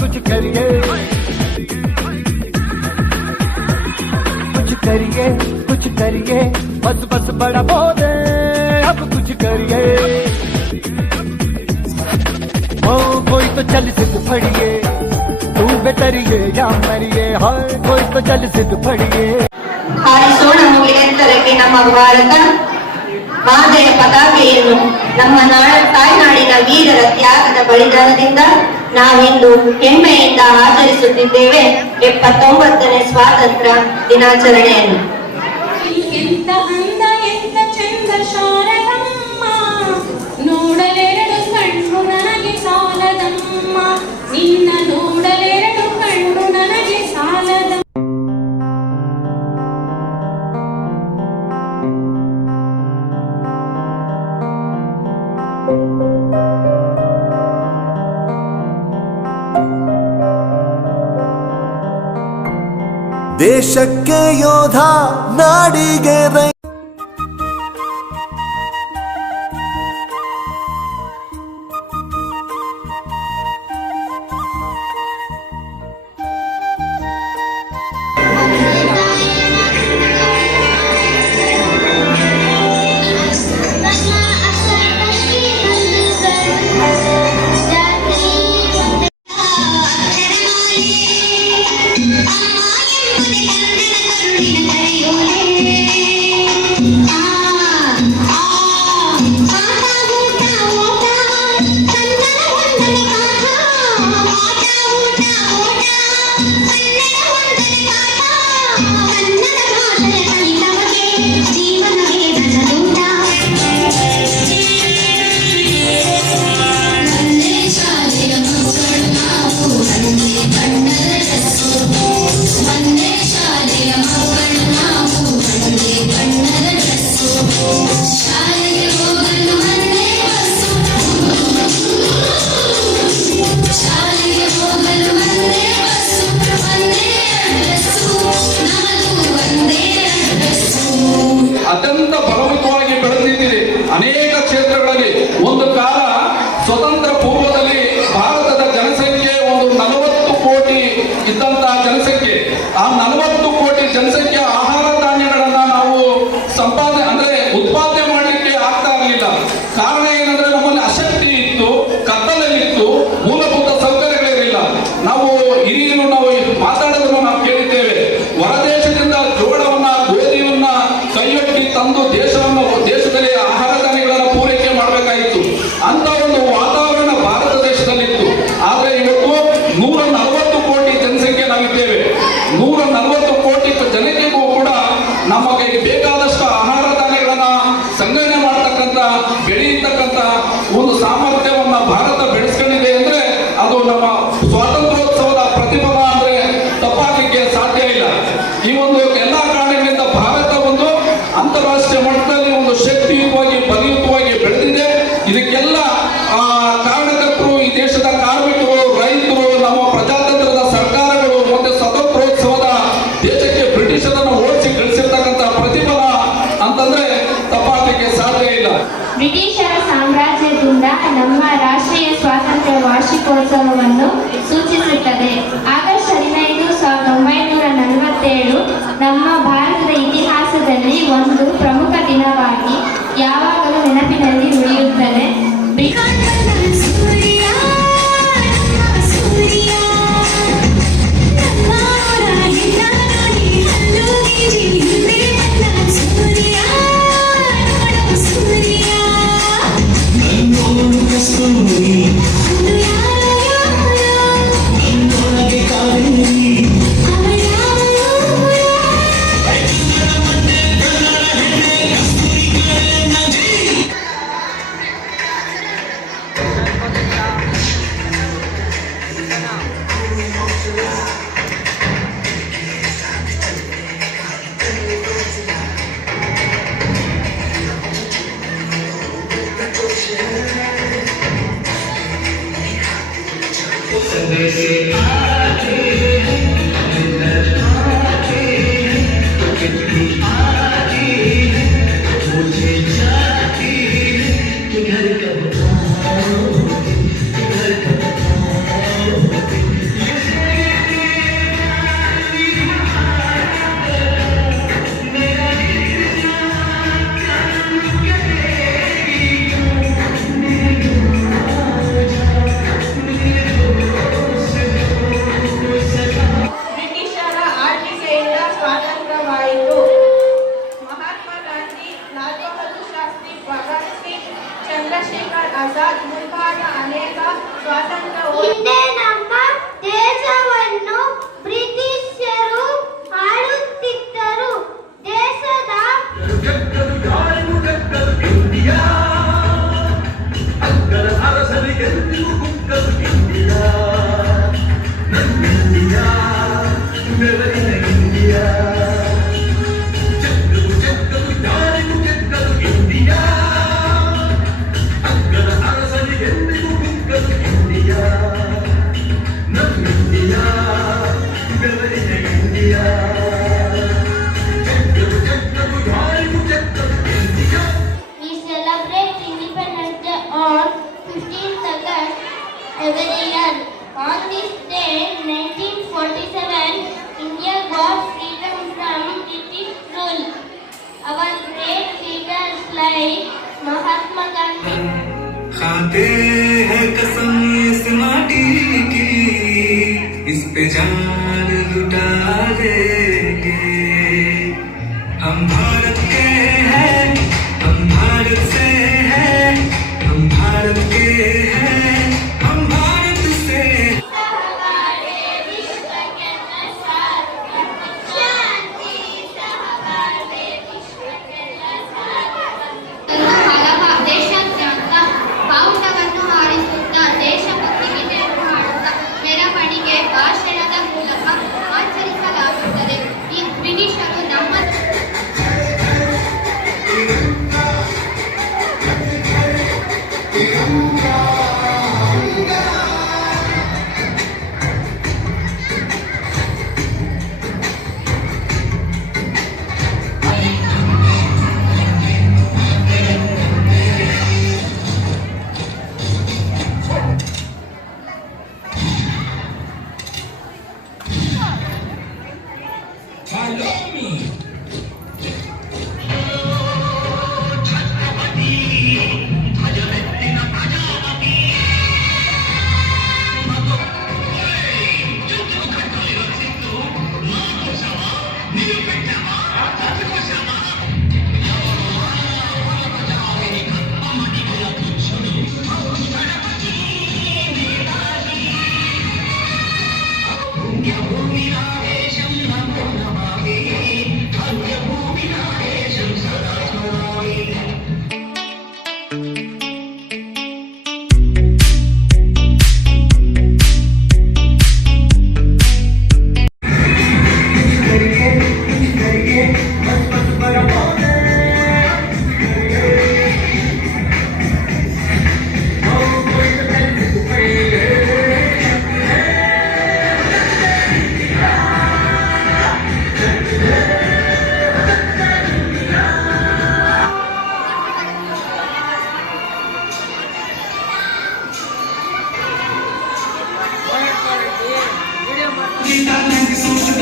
कुछ करिए कुछ करिए कुछ करिए बस बस बड़ा बोले अब कुछ करिए ओ कोई तो चल सिद्ध फड़िए तू बेतरिए या मरिए हाय कोई तो चल सिद्ध फड़िए ಹಾರಿಸೋಣ ಮುಗಿಲೆತ್ತರಕ್ಕೆ ನಮ್ಮ ಭಾರತ ಮಾತೆಯ ಪತಾಕೆಯನ್ನು ನಮ್ಮ ನಾಡ ತಾಯ್ನಾಡಿನ ವೀರರ ತ್ಯಾಗದ ಬಲಿದಾನದಿಂದ ನಾವಿಂದು ಹೆಮ್ಮೆಯಿಂದ ಆಚರಿಸುತ್ತಿದ್ದೇವೆ. ಎಪ್ಪತ್ತೊಂಬತ್ತನೇ ಸ್ವಾತಂತ್ರ್ಯ ದಿನಾಚರಣೆಯನ್ನು. ನೋಡಲೆರಡು ಕಣ್ಣು ನನಗೆ ಸಾಲದಮ್ಮ. ನಿನ್ನ ದೇಶಕ್ಕೆ ಯೋಧ ನಾಡಿಗೆ ರೈ. ಅತ್ಯಂತ ಬಲವಂತವಾಗಿ ಬೆಳೆದಿದ್ದೀರಿ. ಅನೇಕ ಕ್ಷೇತ್ರಗಳಲ್ಲಿ ಒಂದು ಕಾಲ ಸ್ವತಂತ್ರ ಪೂರ್ವದಲ್ಲಿ ಭಾರತದ ಜನಸಂಖ್ಯೆ ಒಂದು ನಲವತ್ತು ಕೋಟಿ ಇದ್ದಂತಹ ಜನಸಂಖ್ಯೆ. ಆ ನಲವತ್ತು ಕೋಟಿ ಜನಸಂಖ್ಯೆ ಆಹಾರ ಧಾನ್ಯಗಳನ್ನ ನಾವು ಸಂಪಾದನೆ ಅಂದ್ರೆ ಉತ್ಪಾದನೆ ಮಾಡಲಿಕ್ಕೆ ಆಗ್ತಾ ಇರಲಿಲ್ಲ. ಕಾರಣ ಏನಂದ್ರೆ ನಮ್ಮಲ್ಲಿ ಅಶಕ್ತಿ ಇತ್ತು, ಕತ್ತಲಲ್ಲಿತ್ತು, ಮೂಲಭೂತ ಸೌಕರ್ಯಗಳಿರಲಿಲ್ಲ. ನಾವು ಹಿರಿಯರು ನಾವು ಮಾತಾಡೋದನ್ನು ನಾವು ಬೆಳೆಯತಕ್ಕಂತ ಒಂದು ಸಾಮರ್ಥ್ಯವನ್ನ 박수 한번 만나. and they say, खाते हैं कसम इस माटी की। इस पे जान लुटा दे। Everybody got like a social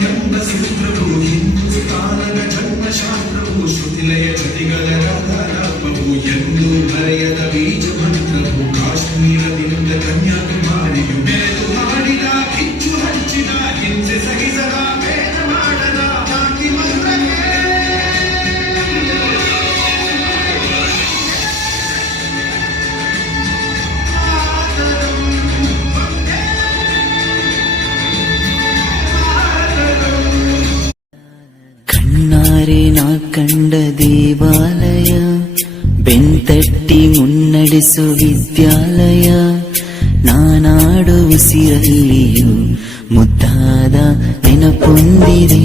ಮಾತರಂ ಎಂಬ ಸೂತ್ರವು ಹಿಂದೂಸ್ತಾನದ ಜನ್ಮಶಾಸ್ತ್ರವು ಶ್ರುತಿಲಯ ಜತಿಗಳ ರಥರೂಪವು ಎಂದು ಬರೆಯದ ಬೀಜ ಮಂತ್ರವು ಕಾಶ್ಮೀರದಿಂದ ಕನ್ಯಾಕುಮಾರಿಯು ಬೆರೆತು ಮಾಡಿದ ದೇವಾಲಯ ಬೆಂತಟ್ಟಿ ಮುನ್ನಡೆಸು ವಿದ್ಯಾಲಯ ನಾನಾಡು ಉಸಿರಲ್ಲಿಯೂ ಮುದ್ದಾದ ನೆನಪೊಂದಿದೆ